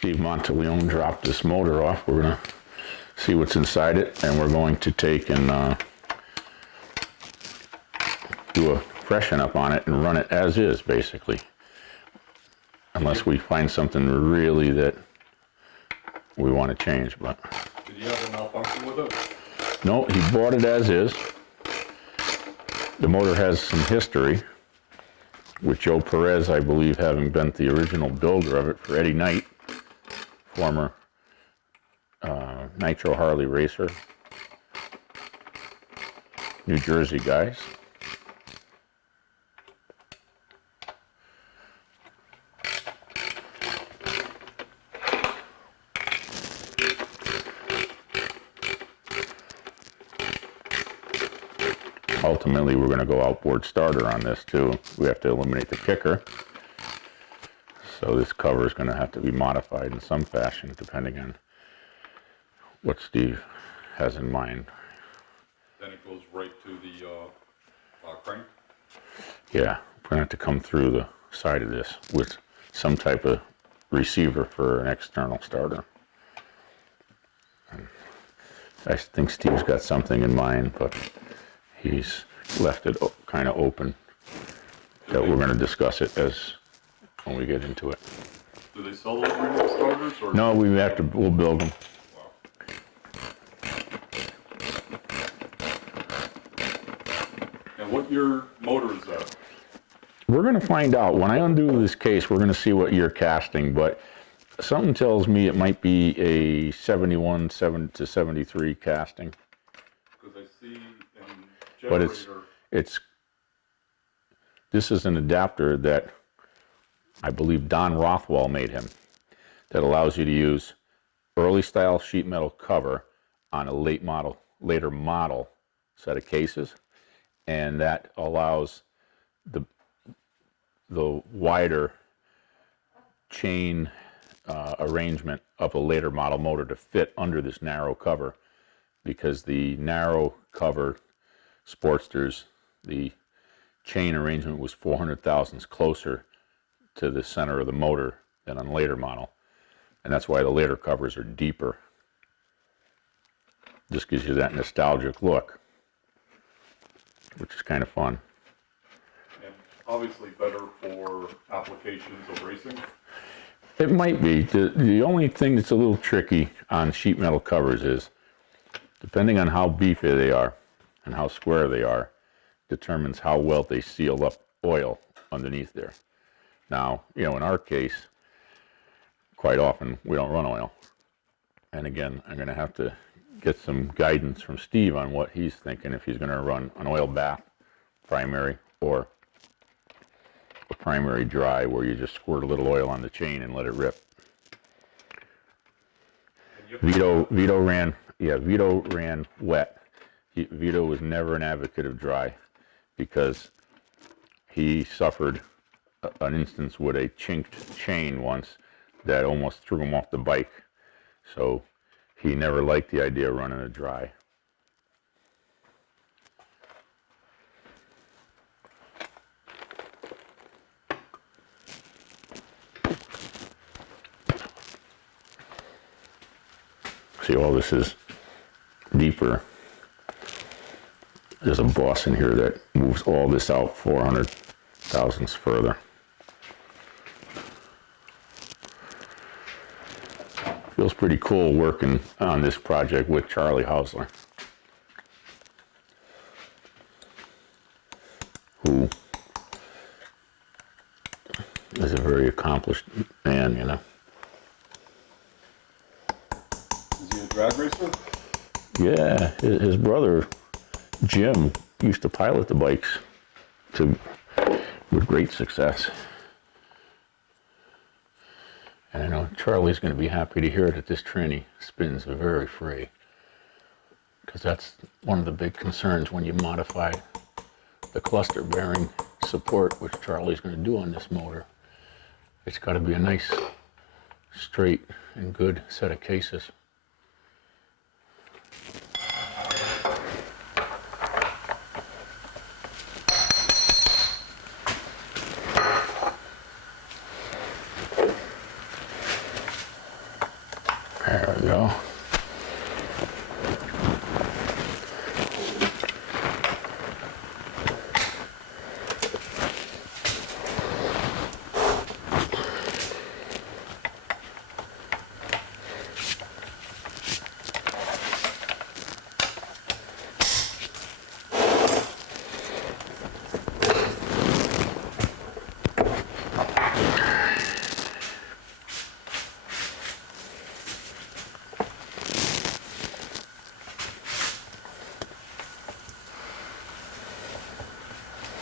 Steve Montelione dropped this motor off. We're going to see what's inside it, and we're going to take and do a freshen up on it and run it as is, basically. Unless we find something really that we want to change. But did you have a malfunction with it? No, he bought it as is. The motor has some history, with Joe Perez, I believe, having been the original builder of it for Eddie Knight, former Nitro Harley racer, New Jersey guys. Ultimately, we're going to go outboard starter on this too. We have to eliminate the kicker. So this cover is going to have to be modified in some fashion depending on what Steve has in mind. Then it goes right to the crank? Yeah, we're going to have to come through the side of this with some type of receiver for an external starter. And I think Steve's got something in mind, but he's left it kind of open that we're going to discuss it as when we get into it. Do they sell those remote starters? Or no, we'll build them. Wow. And what year motor is that? We're going to find out. When I undo this case, we're going to see what year casting, but something tells me it might be a 71 to 73 casting. Because I see in But generator. This is an adapter that I believe Don Rothwell made him, that allows you to use early style sheet metal cover on a later model set of cases, and that allows the wider chain arrangement of a later model motor to fit under this narrow cover, because the narrow cover Sportsters, the chain arrangement was 400 thousandths closer to the center of the motor than on a later model, and that's why the later covers are deeper. Just gives you that nostalgic look, which is kind of fun. And obviously better for applications of racing? It might be. The only thing that's a little tricky on sheet metal covers is, depending on how beefy they are and how square they are, determines how well they seal up oil underneath there. Now, in our case, quite often we don't run oil. And again, I'm going to have to get some guidance from Steve on what he's thinking, if he's going to run an oil bath primary or a primary dry where you just squirt a little oil on the chain and let it rip. Vito ran wet. Vito was never an advocate of dry, because he suffered an instance with a chinked chain once that almost threw him off the bike. So he never liked the idea of running a dry. See, all this is deeper. There's a boss in here that moves all this out 400 thousandths further. Feels pretty cool working on this project with Charlie Hausler, who is a very accomplished man, Is he a drag racer? Yeah, his brother Jim used to pilot the bikes with great success. And I know Charlie's going to be happy to hear that this tranny spins very free, because that's one of the big concerns when you modify the cluster bearing support, which Charlie's going to do on this motor. It's got to be a nice, straight, and good set of cases. There we go.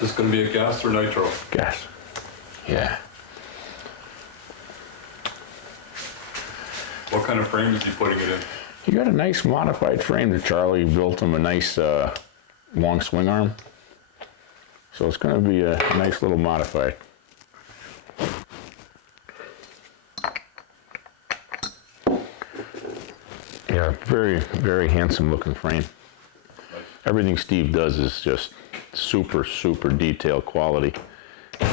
Is this going to be a gas or nitro? Gas. Yeah. What kind of frame is he putting it in? You got a nice modified frame that Charlie built him, a nice long swing arm. So it's going to be a nice little modified. Yeah, very, very handsome looking frame. Nice. Everything Steve does is just super, super detail quality.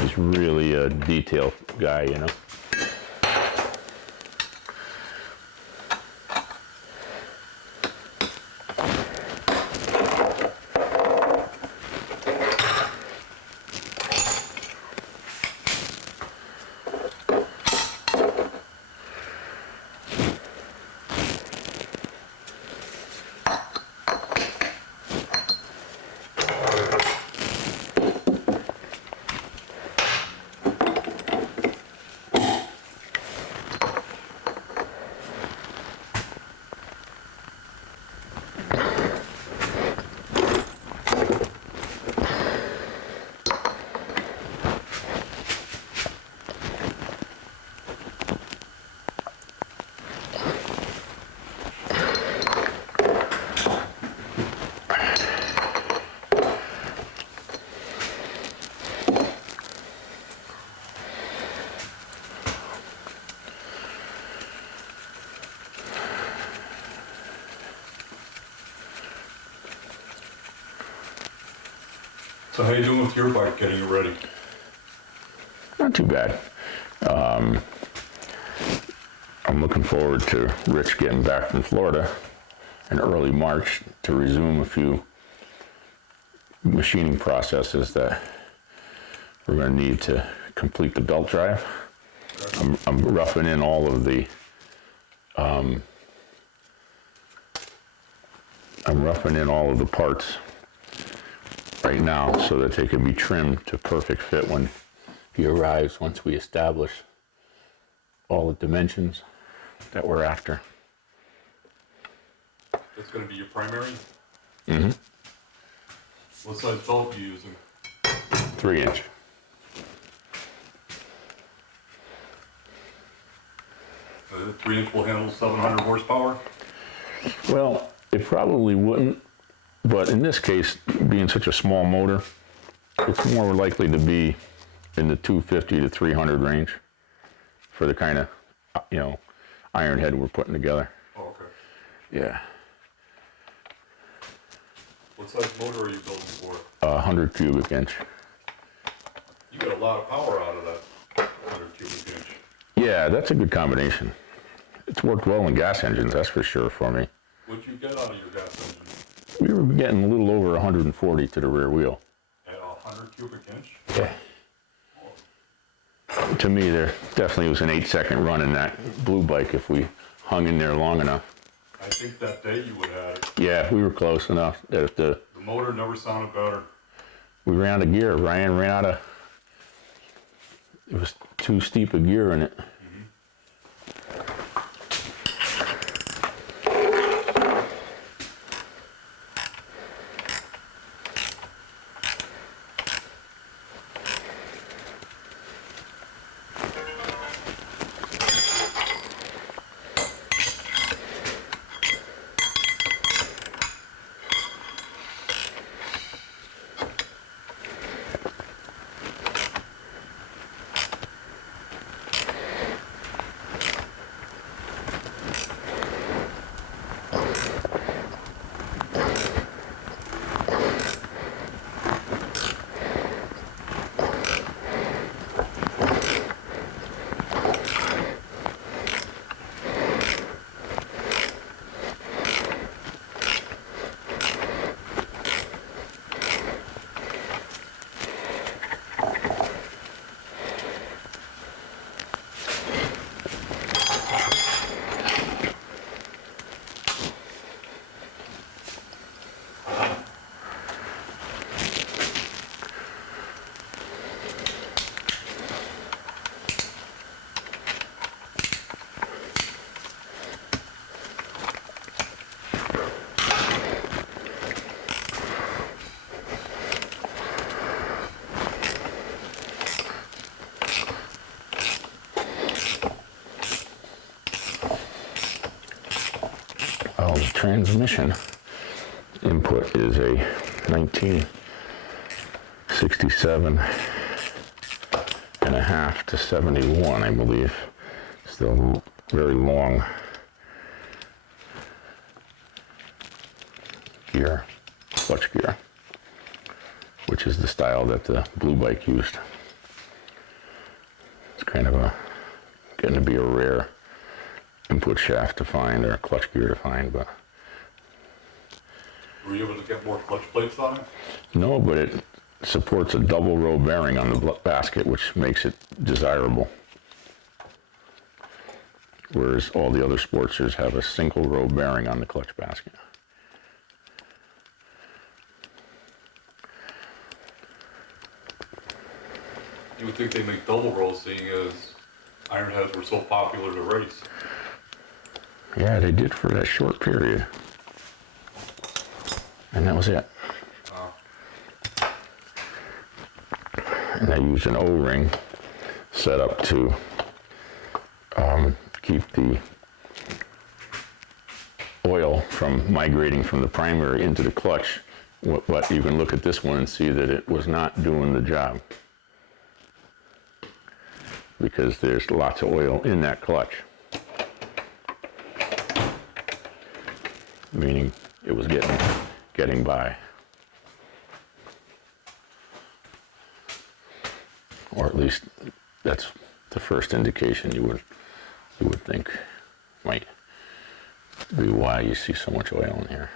He's really a detail guy, you know. So how you doing with your bike, getting it ready? Not too bad. I'm looking forward to Rich getting back from Florida in early March to resume a few machining processes that we're going to need to complete the belt drive. I'm roughing in all of the parts right now so that they can be trimmed to perfect fit when he arrives, once we establish all the dimensions that we're after. That's going to be your primary? Mm-hmm. What size belt are you using? 3-inch. The 3-inch will handle 700 horsepower? Well, it probably wouldn't, but in this case, being such a small motor, it's more likely to be in the 250 to 300 range for the kind of, Ironhead we're putting together. Oh, okay. Yeah. What size motor are you building for? 100 cubic inch. You get a lot of power out of that 100 cubic inch. Yeah, that's a good combination. It's worked well in gas engines, that's for sure for me. What'd you get out of your gas engine? We were getting a little over 140 to the rear wheel. At 100 cubic inch? Yeah. To me, there definitely was an 8-second run in that blue bike if we hung in there long enough. I think that day you would have it. Yeah, we were close enough that if The motor never sounded better. we ran out of gear, Ryan ran out of, it was too steep a gear in it. transmission input is a 1967 and a half to 71, I believe. Still very long gear, clutch gear, which is the style that the blue bike used. It's kind of getting to be a rare input shaft to find, or clutch gear to find, but. Were you able to get more clutch plates on it? No, but it supports a double row bearing on the basket, which makes it desirable. Whereas all the other Sportsters have a single row bearing on the clutch basket. You would think they make double rolls, seeing as Ironheads were so popular to race. Yeah, they did for that short period. And that was it. And I used an O-ring set up to keep the oil from migrating from the primary into the clutch. But you can look at this one and see that it was not doing the job, because there's lots of oil in that clutch, meaning it was getting by, or at least that's the first indication you would think might be why you see so much oil in here.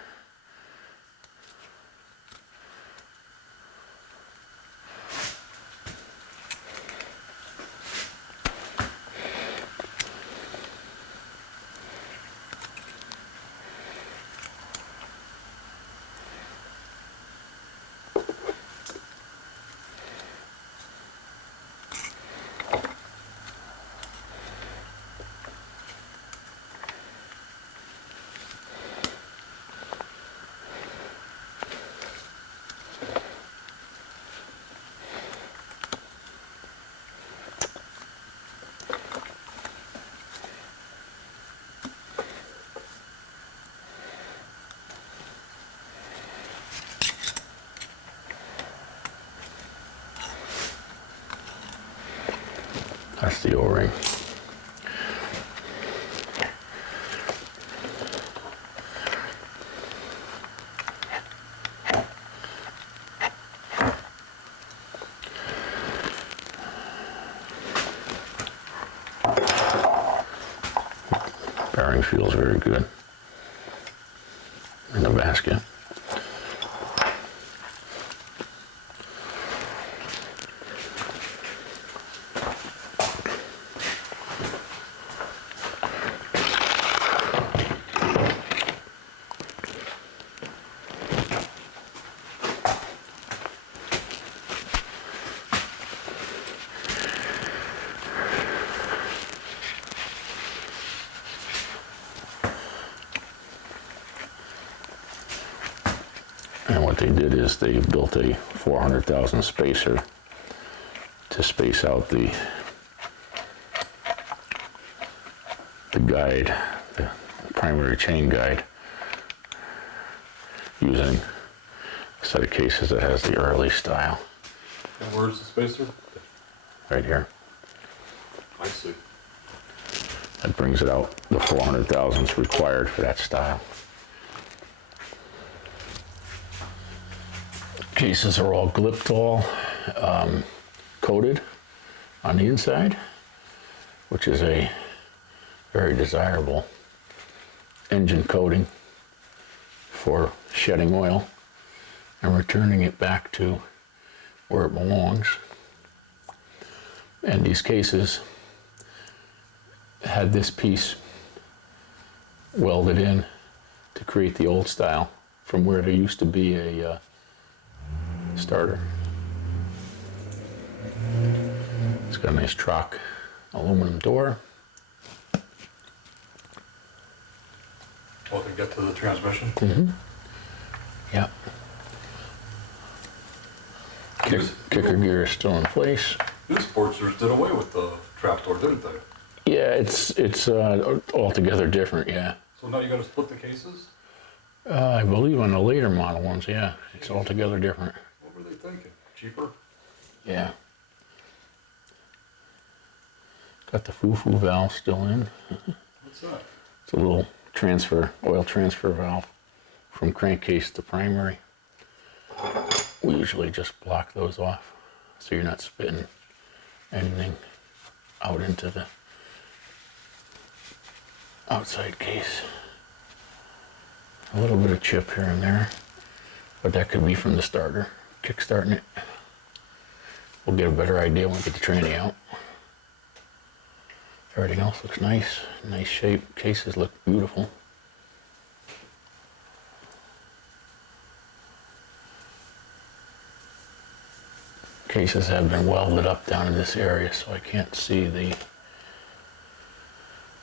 That's the O-ring. Bearing feels very good in the basket. And what they did is they built a 400,000 spacer to space out the guide, the primary chain guide, using a set of cases that has the early style. And where's the spacer? Right here. I see. That brings it out. The 400,000 is required for that style. Cases are all Gliptol coated on the inside, which is a very desirable engine coating for shedding oil and returning it back to where it belongs. And these cases had this piece welded in to create the old style from where there used to be a starter. It's got a nice Troc aluminum door. Oh, to get to the transmission? Mm-hmm. Yeah. Kicker gear is still in place. These Sportsters did away with the trapdoor, didn't they? Yeah, it's altogether different, yeah. So now you gotta split the cases? I believe on the later model ones, yeah, it's altogether different. What were they thinking? Cheaper? Yeah. Got the foo-foo valve still in. What's that? It's a little oil transfer valve from crankcase to primary. We usually just block those off so you're not spitting anything out into the outside case. A little bit of chip here and there, but that could be from the starter, kick-starting it. We'll get a better idea when we get the tranny out. Everything else looks nice, nice shape. Cases look beautiful. Cases have been welded up down in this area, so I can't see the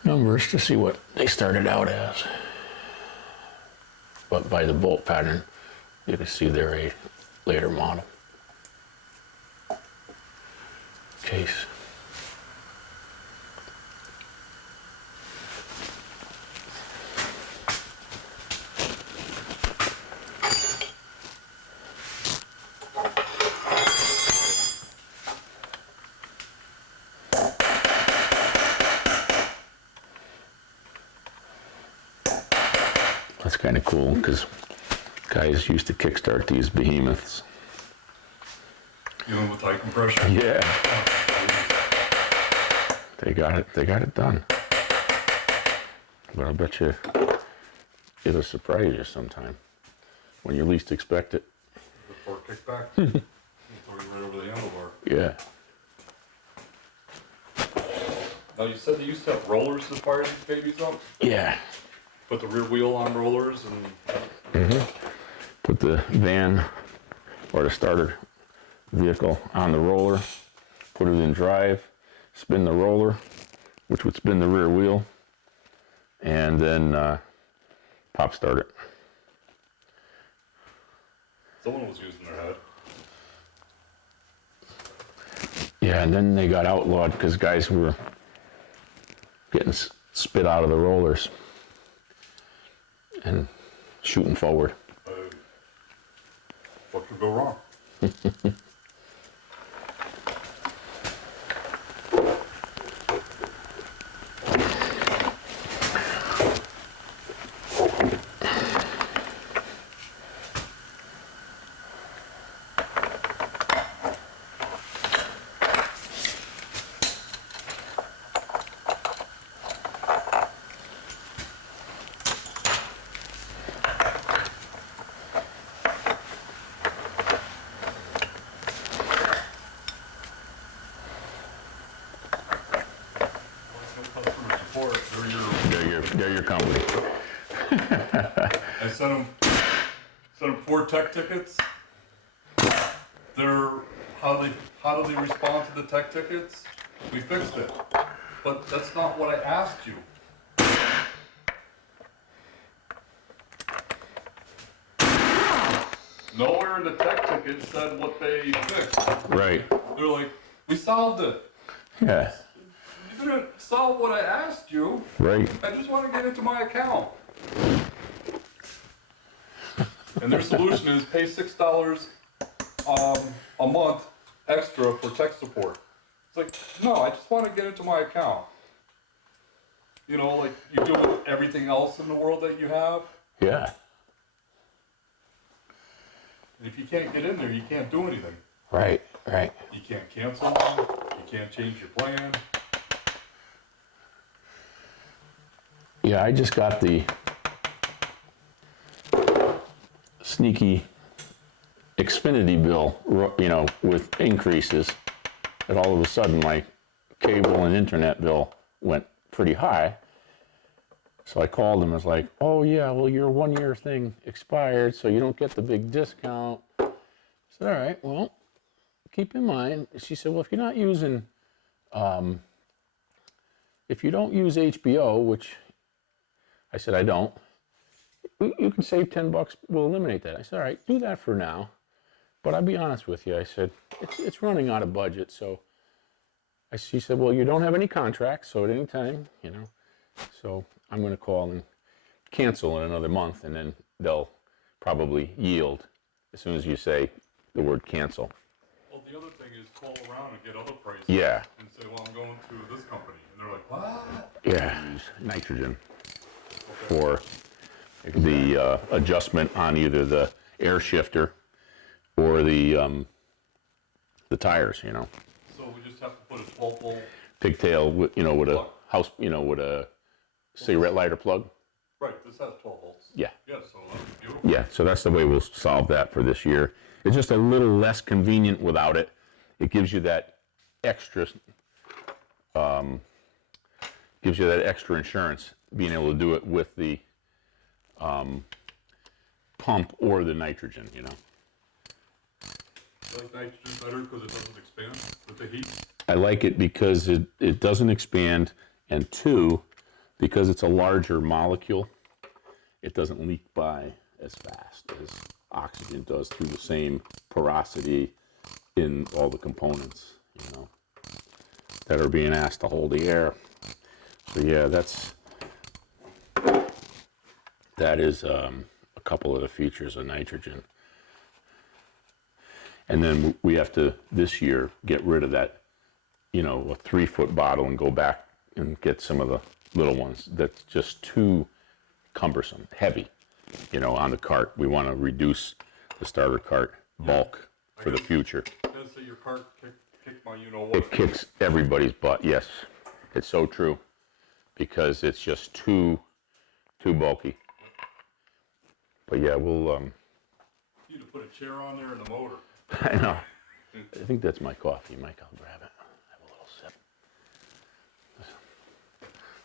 numbers to see what they started out as. But by the bolt pattern, you can see they're a later model case. That's kind of cool because guys used to kickstart these behemoths. Dealing with high compression? Yeah. They got it done. But I bet you it'll surprise you sometime when you least expect it. The torque kickback? Throw you right over the handlebar. Yeah. Now you said they used to have rollers to fire these babies up? Yeah. Put the rear wheel on rollers and... Put the van or the starter vehicle on the roller, put it in drive, spin the roller, which would spin the rear wheel, and then pop start it. Someone was using their head. Yeah, and then they got outlawed because guys were getting spit out of the rollers and shooting forward. What could go wrong? They're your company. I sent them 4 tech tickets. How do they respond to the tech tickets? We fixed it. But that's not what I asked you. Nowhere in the tech ticket said what they fixed. Right. They're like, we solved it. Yeah. You didn't solve what I asked you. Right. I just want to get into my account. And their solution is pay $6 a month extra for tech support. It's like, no, I just want to get into my account. You know, like you do with everything else in the world that you have. Yeah. And if you can't get in there, you can't do anything. Right. Right. You can't cancel. You can't change your plan. Yeah, I just got the sneaky Xfinity bill, you know, with increases, that all of a sudden my cable and internet bill went pretty high. So I called them. I was like, oh yeah, well your 1-year thing expired, so you don't get the big discount. I said, all right, well, keep in mind. She said, well, if you're not using, if you don't use HBO, which I said I don't, you can save $10. We'll eliminate that. I said, all right, do that for now. But I'll be honest with you. I said, it's running out of budget. So she said, well, you don't have any contracts, so at any time, you know. So I'm going to call and cancel in another month, and then they'll probably yield as soon as you say the word cancel. Well, the other thing is call around and get other prices. Yeah. And say, well, I'm going to this company. And they're like, what? Yeah, nitrogen for the adjustment on either the air shifter or the tires, you know. So we just have to put a 12-volt. Pigtail, with a Plug. house, with a cigarette lighter plug. Right, this has 12 volts. Yeah. Yeah, so that's beautiful. Yeah, so that's the way we'll solve that for this year. It's just a little less convenient without it. It gives you that extra, insurance, being able to do it with the pump or the nitrogen, You like nitrogen better because it doesn't expand with the heat? I like it because it doesn't expand, and two, because it's a larger molecule, it doesn't leak by as fast as oxygen does through the same porosity in all the components, that are being asked to hold the air. So yeah, that is a couple of the features of nitrogen. And then we have to, this year, get rid of that, a 3-foot bottle and go back and get some of the little ones. That's just too cumbersome, heavy, on the cart. We want to reduce the starter cart bulk for the future. I gotta say, your cart kicked my you-know-what. It kicks everybody's butt, yes. It's so true, because it's just too bulky. But yeah, we'll... You need to put a chair on there and the motor. I know. I think that's my coffee, Mike. I'll grab it. Have a little sip.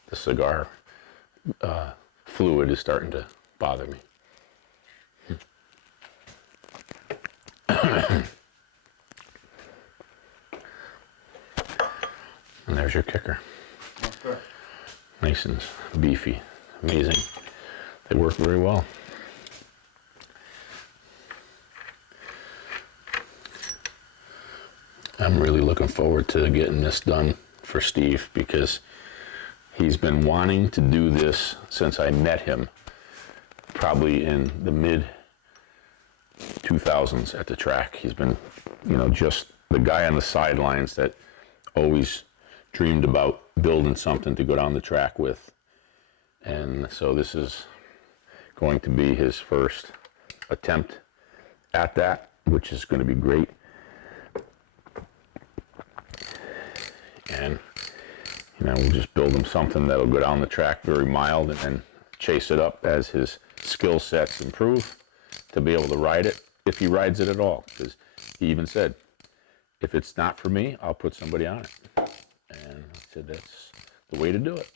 The cigar fluid is starting to bother me. And there's your kicker. Okay. Nice and beefy. Amazing. They work very well. I'm really looking forward to getting this done for Steve, because he's been wanting to do this since I met him, probably in the mid 2000s at the track. He's been, just the guy on the sidelines that always dreamed about building something to go down the track with. And so this is going to be his first attempt at that, which is going to be great. And, we'll just build him something that'll go down the track very mild, and then chase it up as his skill sets improve to be able to ride it, if he rides it at all. Because he even said, if it's not for me, I'll put somebody on it. And I said, that's the way to do it.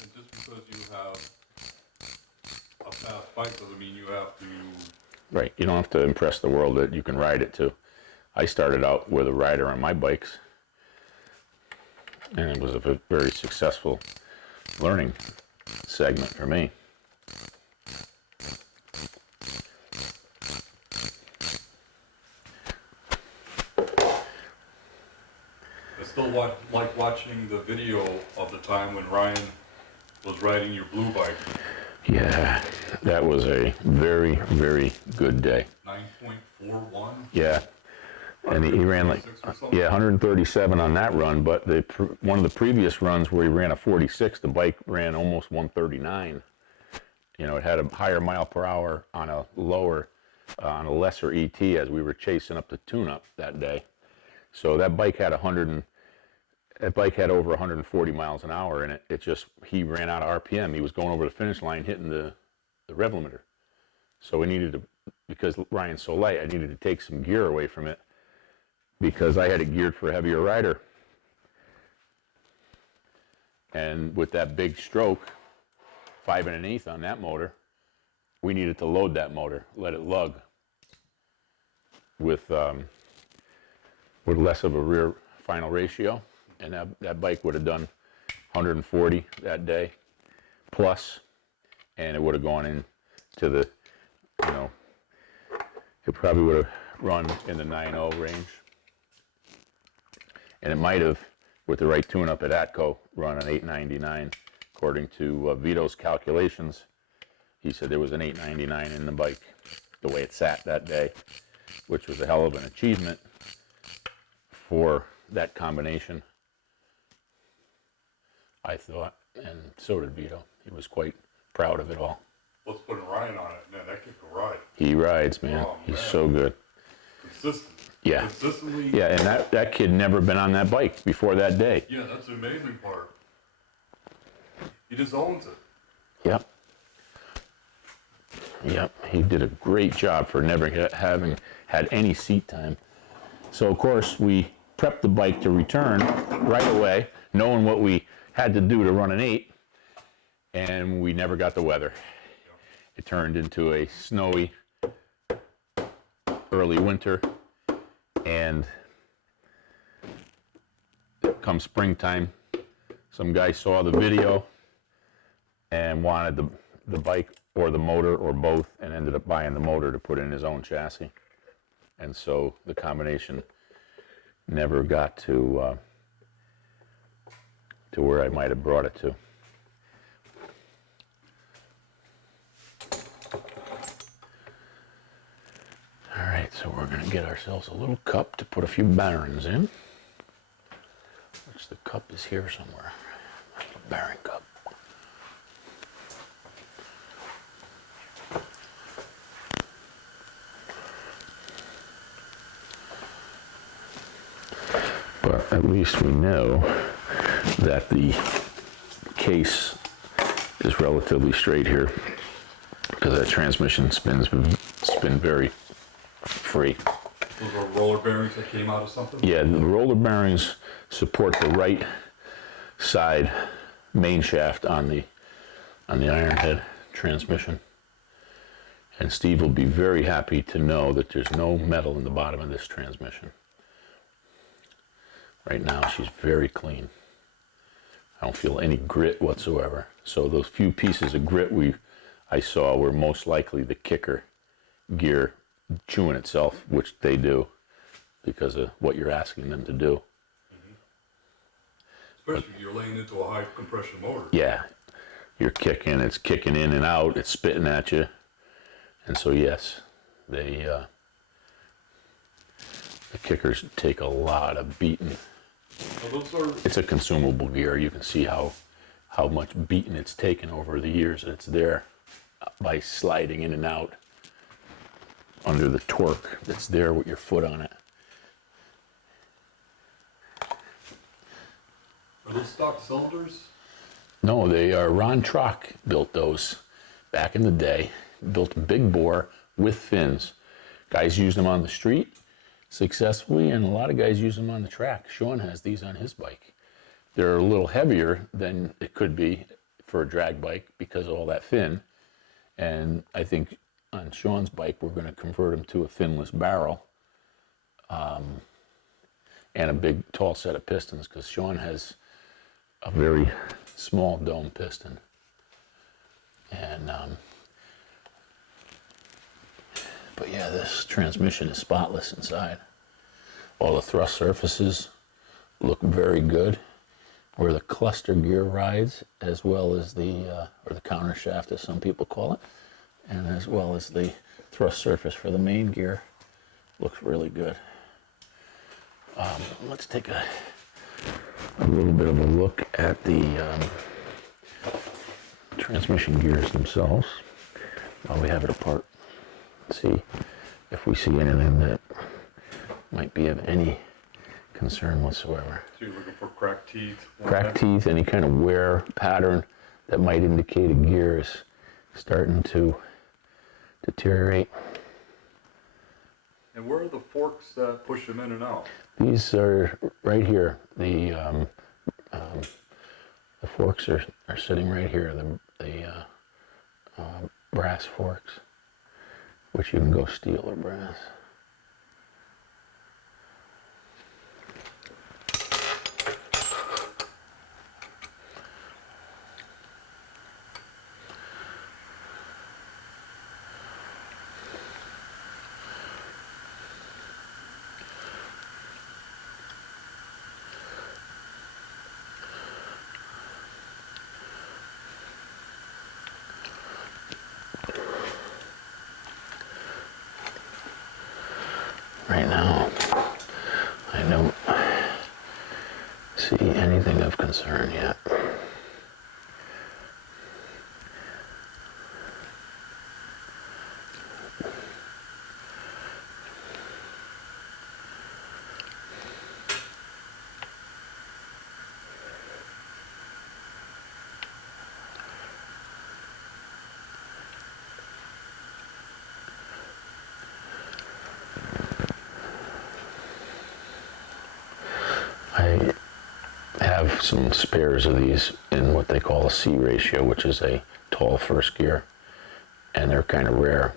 And just because you have a fast bike doesn't mean you have to... Right, you don't have to impress the world that you can ride it too. I started out with a rider on my bikes, and it was a very successful learning segment for me. I still like watching the video of the time when Ryan was riding your blue bike. Yeah, that was a very, very good day. 9.41? Yeah. And he ran 137 on that run, but one of the previous runs where he ran a 46, the bike ran almost 139. It had a higher mile per hour on a lesser ET as we were chasing up the tune-up that day. So that bike had over 140 miles an hour in it. He ran out of RPM. He was going over the finish line hitting the rev limiter. So we needed to, because Ryan's so light, I needed to take some gear away from it, because I had it geared for a heavier rider. And with that big stroke, 5 1/8 on that motor, we needed to load that motor, let it lug with less of a rear final ratio. And that bike would have done 140 that day plus, and it would have gone into the, it probably would have run in the 9.0 range. And it might have, with the right tune-up at Atco, run an 899 According to Vito's calculations, he said there was an 899 in the bike, the way it sat that day, which was a hell of an achievement for that combination, I thought, and so did Vito. He was quite proud of it all. Let's put Ryan on it. Man, that kid can ride. He rides, man. Oh, He's man. so good. Consistent. Yeah. Consistently. Yeah, and that kid never been on that bike before that day. Yeah, that's the amazing part. He just owns it. Yep. Yep. He did a great job for never having had any seat time. So, of course, we prepped the bike to return right away, knowing what we had to do to run an 8, and we never got the weather. It turned into a snowy early winter, and come springtime, some guy saw the video and wanted the bike or the motor or both, and ended up buying the motor to put in his own chassis. And so the combination never got to where I might have brought it to. All right, so we're going to get ourselves a little cup to put a few bearings in. Which the cup is here somewhere. A bearing cup. But at least we know that the case is relatively straight here, because that transmission spin very free. Those are roller bearings that came out of something? Yeah, the roller bearings support the right side main shaft on the Ironhead transmission. And Steve will be very happy to know that there's no metal in the bottom of this transmission. Right now she's very clean. I don't feel any grit whatsoever. So those few pieces of grit I saw were most likely the kicker gear chewing itself, which they do because of what you're asking them to do. Especially if you're laying into a high compression motor. Yeah, you're kicking, it's kicking in and out, it's spitting at you. And so yes, the kickers take a lot of beating. Well, those are... It's a consumable gear. You can see how much beating it's taken over the years that it's there by sliding in and out under the torque that's there with your foot on it. Are those stock cylinders? No, they are. Ron Trock built those back in the day. Built a big bore with fins. Guys used them on the street successfully, and a lot of guys use them on the track. Sean has these on his bike. They're a little heavier than it could be for a drag bike because of all that fin. And I think on Sean's bike, we're going to convert him to a finless barrel and a big, tall set of pistons, because Sean has a very small dome piston. And but yeah, this transmission is spotless inside. All the thrust surfaces look very good, where the cluster gear rides, as well as the or the counter shaft, as some people call it, and as well as the thrust surface for the main gear looks really good. Let's take a little bit of a look at the transmission gears themselves while we have it apart. See if we see anything that might be of any concern whatsoever. So you're looking for cracked teeth? Cracked teeth, any kind of wear pattern that might indicate a gear is starting to deteriorate. And where are the forks that push them in and out? These are right here. The forks are sitting right here. The brass forks, which you can go steel or brass. concern yet. I have some spares of these in what they call a C ratio, which is a tall first gear, and they're kind of rare.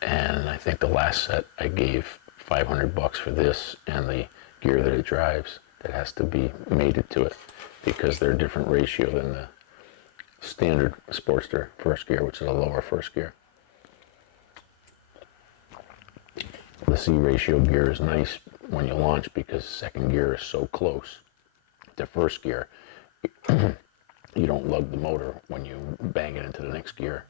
And I think the last set I gave $500 for this and the gear that it drives that has to be mated to it, because they're a different ratio than the standard Sportster first gear, which is a lower first gear. The C ratio gear is nice when you launch because second gear is so close to first gear. You don't lug the motor when you bang it into the next gear.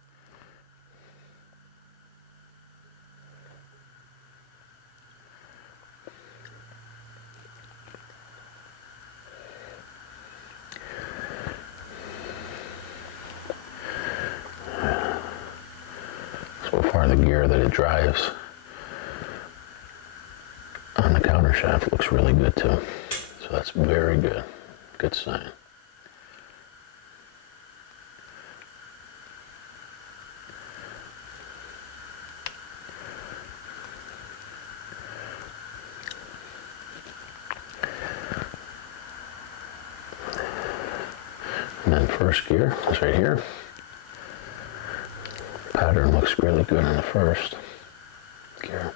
So far the gear that it drives on the countershaft looks really good too. So that's very good. Good sign. And then first gear is right here. Pattern looks really good on the first gear.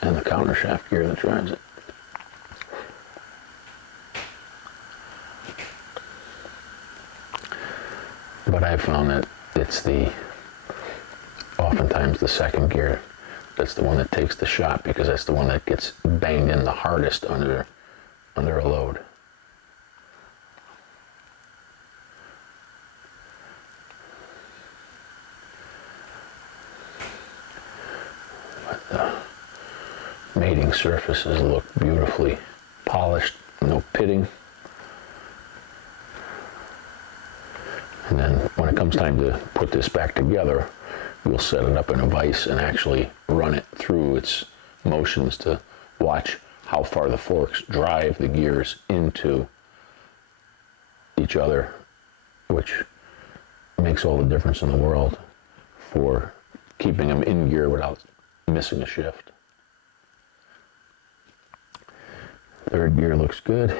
And the countershaft gear that drives it. But I found that it's oftentimes the second gear that's the one that takes the shot, because that's the one that gets banged in the hardest under a load. But the mating surfaces look beautifully polished, no pitting. And then when it comes time to put this back together, we'll set it up in a vise and actually run it through its motions to watch how far the forks drive the gears into each other, which makes all the difference in the world for keeping them in gear without missing a shift. Third gear looks good.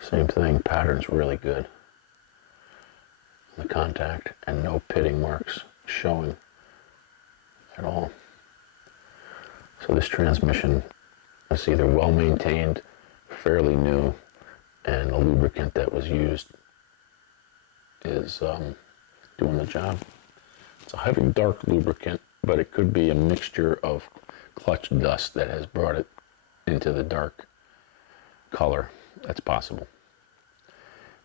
Same thing, pattern's really good. The contact and no pitting marks showing at all. So this transmission is either well maintained, fairly new, and the lubricant that was used is doing the job. It's a heavy dark lubricant, but it could be a mixture of clutch dust that has brought it into the dark color. That's possible,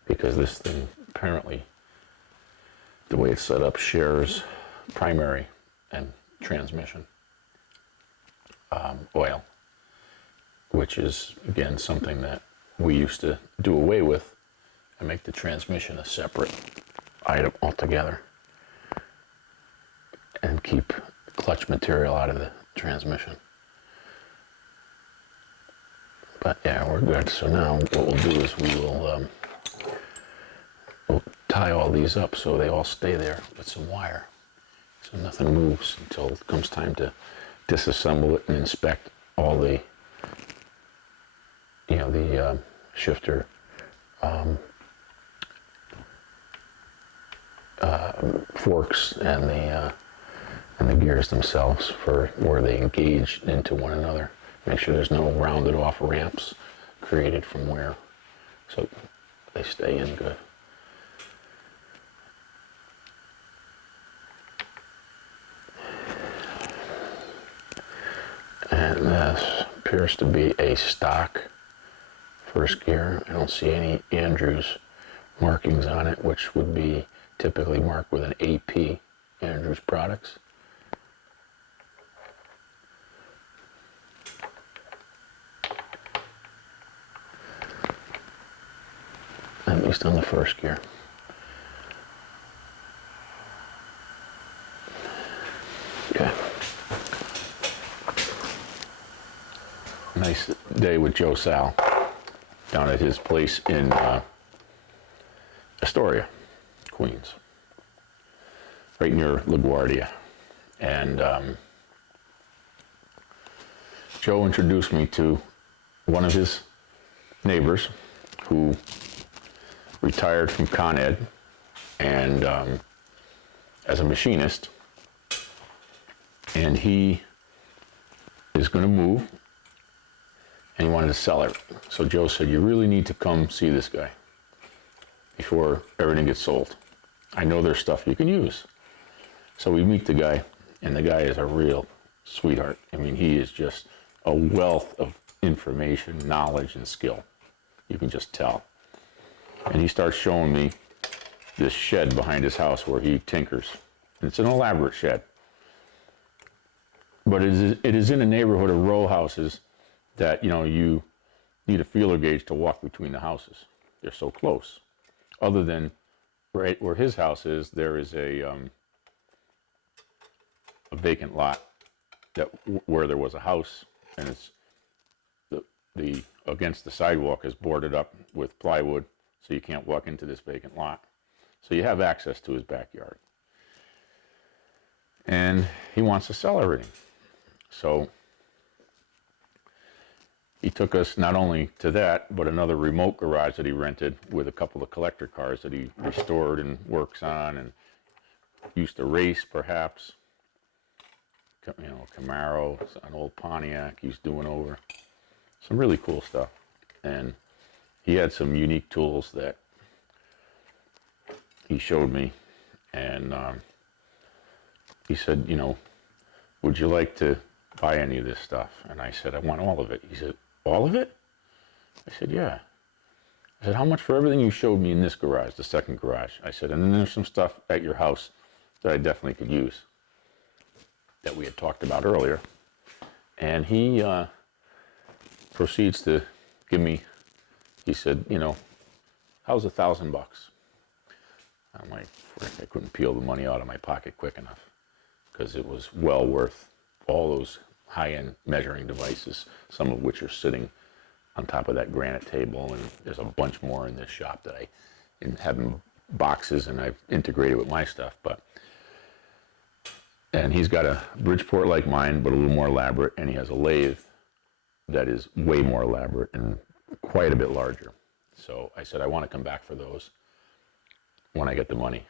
because this thing apparently, the way it's set up, shares primary and transmission oil, which is, again, something that we used to do away with and make the transmission a separate item altogether and keep clutch material out of the transmission. But yeah, we're good. So now what we'll do is we'll tie all these up so they all stay there with some wire, so nothing moves until it comes time to disassemble it and inspect all the, the shifter forks and the gears themselves for where they engage into one another. Make sure there's no rounded off ramps created from where, so they stay in good. And this appears to be a stock first gear. I don't see any Andrews markings on it, which would be typically marked with an AP, Andrews Products. least on the first gear. Okay. Nice day with Joe Sal down at his place in Astoria, Queens, right near LaGuardia. And Joe introduced me to one of his neighbors who retired from Con Ed and as a machinist, and he is going to move and he wanted to sell everything. So Joe said, you really need to come see this guy before everything gets sold. I know there's stuff you can use. So we meet the guy, and the guy is a real sweetheart. I mean, he is just a wealth of information, knowledge, and skill. You can just tell. And he starts showing me this shed behind his house where he tinkers. And it's an elaborate shed. But it is in a neighborhood of row houses that, you know, you need a feeler gauge to walk between the houses. They're so close. Other than right where his house is, there is a vacant lot that where there was a house, and it's the against the sidewalk is boarded up with plywood, so you can't walk into this vacant lot. So you have access to his backyard. And he wants to sell everything. So he took us not only to that, but another remote garage that he rented with a couple of collector cars that he restored and works on and used to race, perhaps. You know, Camaro, an old Pontiac he's doing over. Some really cool stuff. And he had some unique tools that he showed me. And he said, you know, would you like to buy any of this stuff? And I said, I want all of it. He said, all of it? I said, yeah. I said, how much for everything you showed me in this garage, the second garage? I said, and then there's some stuff at your house that I definitely could use that we had talked about earlier. And he proceeds to give me, he said, you know, how's $1,000? I'm like, frick, I couldn't peel the money out of my pocket quick enough because it was well worth all those high-end measuring devices, some of which are sitting on top of that granite table, and there's a bunch more in this shop that I have in boxes and I've integrated with my stuff. And he's got a Bridgeport like mine, but a little more elaborate, and he has a lathe that is way more elaborate and quite a bit larger. So I said, I want to come back for those when I get the money.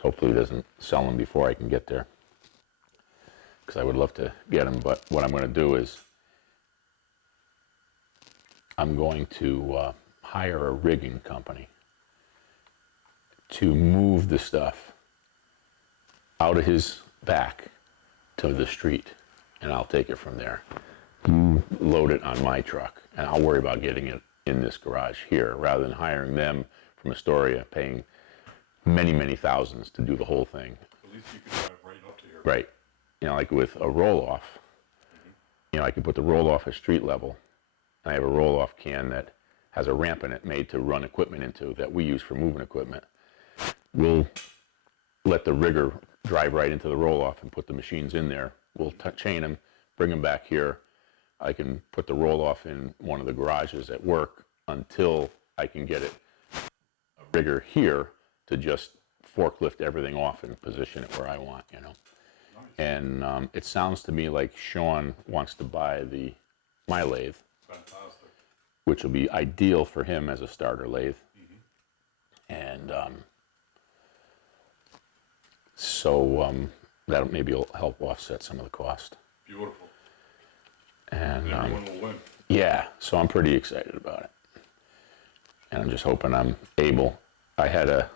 Hopefully he doesn't sell them before I can get there, because I would love to get them. But what I'm going to do is I'm going to hire a rigging company to move the stuff out of his back to the street, and I'll take it from there. You load it on my truck, and I'll worry about getting it in this garage here, rather than hiring them from Astoria, paying many, many thousands to do the whole thing. At least you can drive right up to here. Right. You know, like with a roll-off, you know, I can put the roll-off at street level. I have a roll-off can that has a ramp in it made to run equipment into that we use for moving equipment. We'll let the rigger drive right into the roll-off and put the machines in there. We'll chain them, bring them back here. I can put the roll-off in one of the garages at work until I can get a rigger here to just forklift everything off and position it where I want, you know. Nice. And it sounds to me like Sean wants to buy my lathe. Fantastic. Which will be ideal for him as a starter lathe. And so that maybe will help offset some of the cost. Beautiful. And everyone will win. Yeah, so I'm pretty excited about it. And I'm just hoping I'm able. I had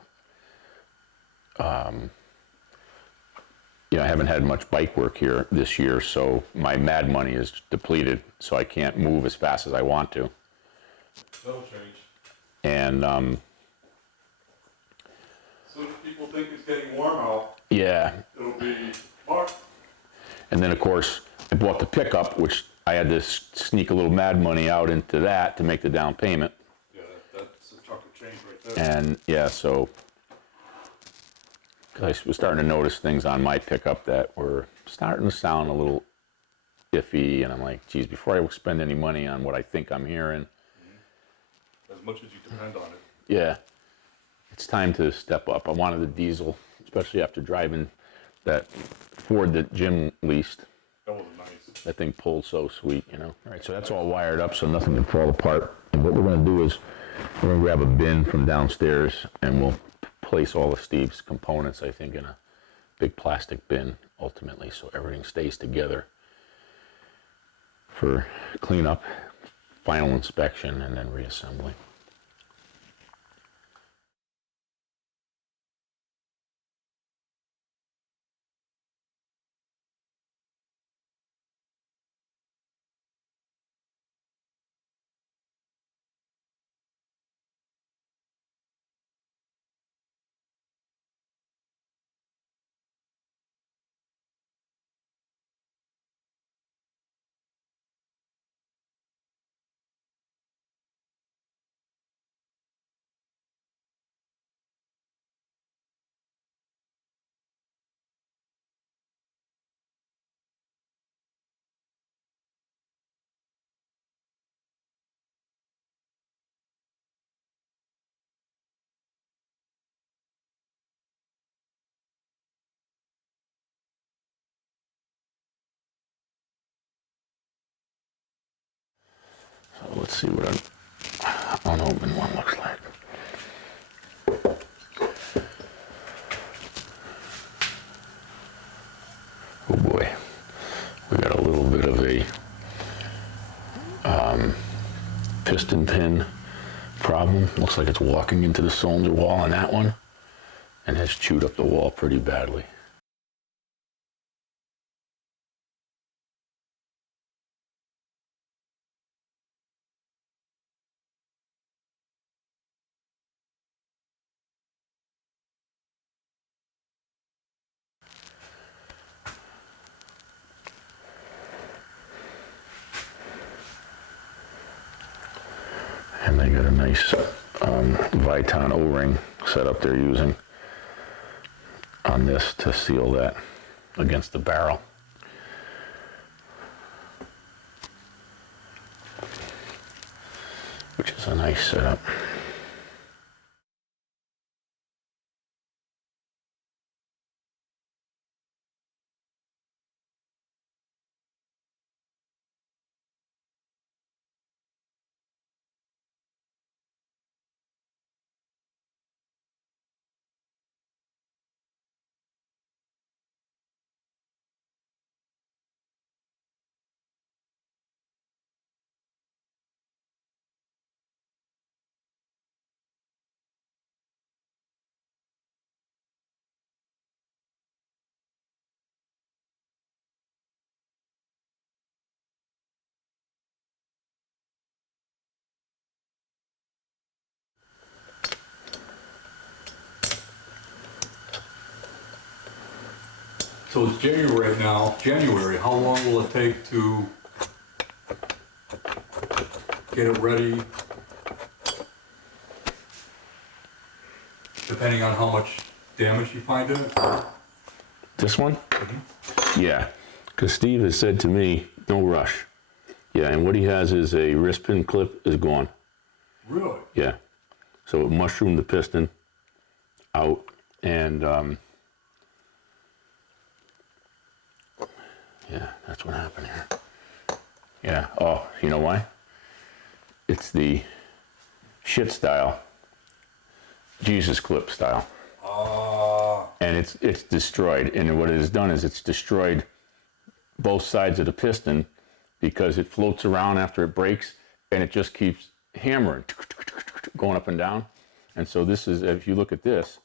I haven't had much bike work here this year, so my mad money is depleted, so I can't move as fast as I want to. That'll change. And so if people think it's getting warm out, yeah. It'll be March. And then, of course, I bought the pickup, which I had to sneak a little mad money out into that to make the down payment. Yeah, that's a chunk And yeah, so 'cause I was starting to notice things on my pickup that were starting to sound a little iffy, and I'm like, geez, before I spend any money on what I think I'm hearing, As much as you depend on it. yeah, it's time to step up. I wanted the diesel, especially after driving that Ford that Jim leased. That was nice. That thing pulled so sweet, you know. All right, so that's all wired up so nothing can fall apart. And what we're going to do is we're going to grab a bin from downstairs and we'll place all of Steve's components, I think, in a big plastic bin ultimately, so everything stays together for cleanup, final inspection, and then reassembly. So let's see what an unopened one looks like. Oh boy, we got a little bit of a piston pin problem. Looks like it's walking into the cylinder wall on that one and has chewed up the wall pretty badly. And they got a nice Viton O-ring setup they're using on this to seal that against the barrel. Which is a nice setup. So it's January right now. January, how long will it take to get it ready? Depending on how much damage you find in it? This one? Yeah, because Steve has said to me, no rush. Yeah, and what he has is a wrist pin clip is gone. Really? Yeah, so it mushroomed the piston out, and yeah, that's what happened here. Yeah, oh, you know why? It's the shit style, Jesus clip style. And it's destroyed, and what it has done is it's destroyed both sides of the piston because it floats around after it breaks, and it just keeps hammering, going up and down. And so this is, if you look at this,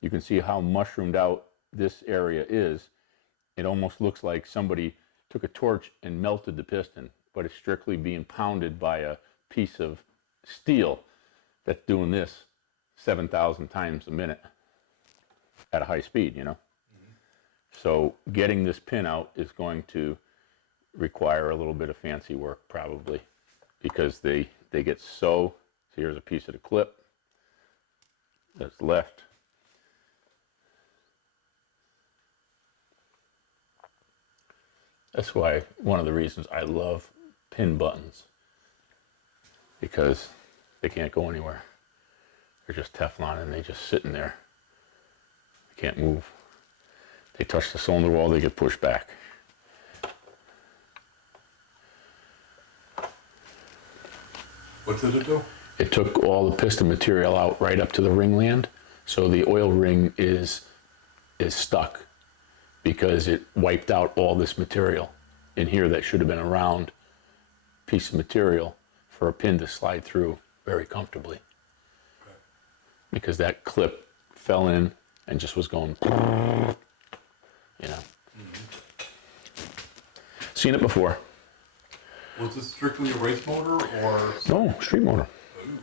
you can see how mushroomed out this area is. It almost looks like somebody took a torch and melted the piston, but it's strictly being pounded by a piece of steel that's doing this 7,000 times a minute at a high speed, you know? So getting this pin out is going to require a little bit of fancy work probably, because they get so here's a piece of the clip, that's left. That's why one of the reasons I love pin buttons, because they can't go anywhere. They're just Teflon and they just sitting there. They can't move. They touch the cylinder wall, they get pushed back. What did it do? It took all the piston material out right up to the ringland, so the oil ring is stuck because it wiped out all this material in here that should have been a round piece of material for a pin to slide through very comfortably. Okay. Because that clip fell in and just was going, you know. Mm-hmm. Seen it before. Was this strictly a race motor or? No, street motor. Ooh.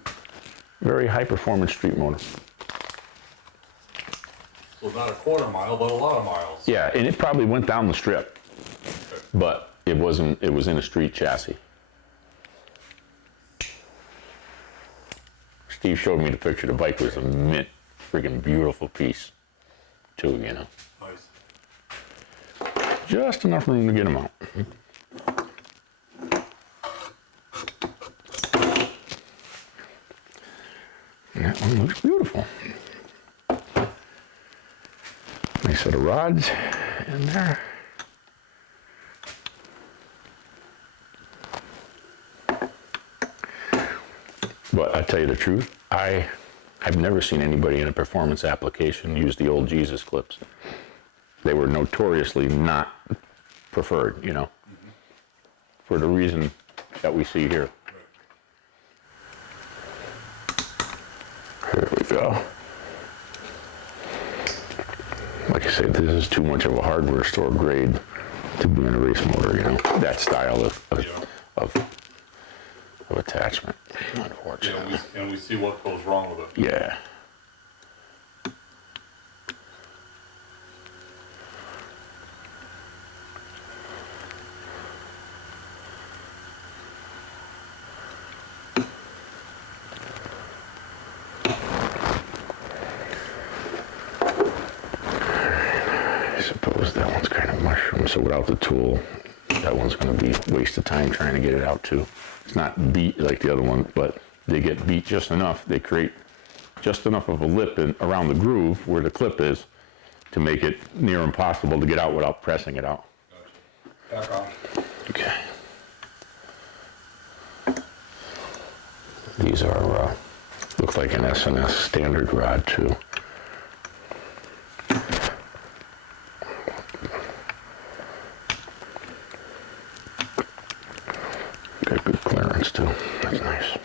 Very high performance street motor. So not a quarter mile, but a lot of miles. Yeah, and it probably went down the strip, Okay. but it wasn't, it was in a street chassis. Steve showed me the picture. The bike was a mint, freaking beautiful piece, too, you know. Nice. Just enough room to get them out. And that one looks beautiful. Nice set of rods in there. But I tell you the truth, I've never seen anybody in a performance application use the old Jesus clips. They were notoriously not preferred, you know, for the reason that we see here. There we go. Like I said, this is too much of a hardware store grade to be in a race motor, you know, that style of attachment, unfortunately. Yeah, and we see what goes wrong with it. Yeah. I suppose that one's kind of mushroom, so without the tool, that one's going to be a waste of time trying to get it out too. It's not beat like the other one, but they get beat just enough. They create just enough of a lip around the groove where the clip is to make it near impossible to get out without pressing it out. Gotcha. Back on. Okay. These are, look like an S&S standard rod too. Got good clearance too, that's nice.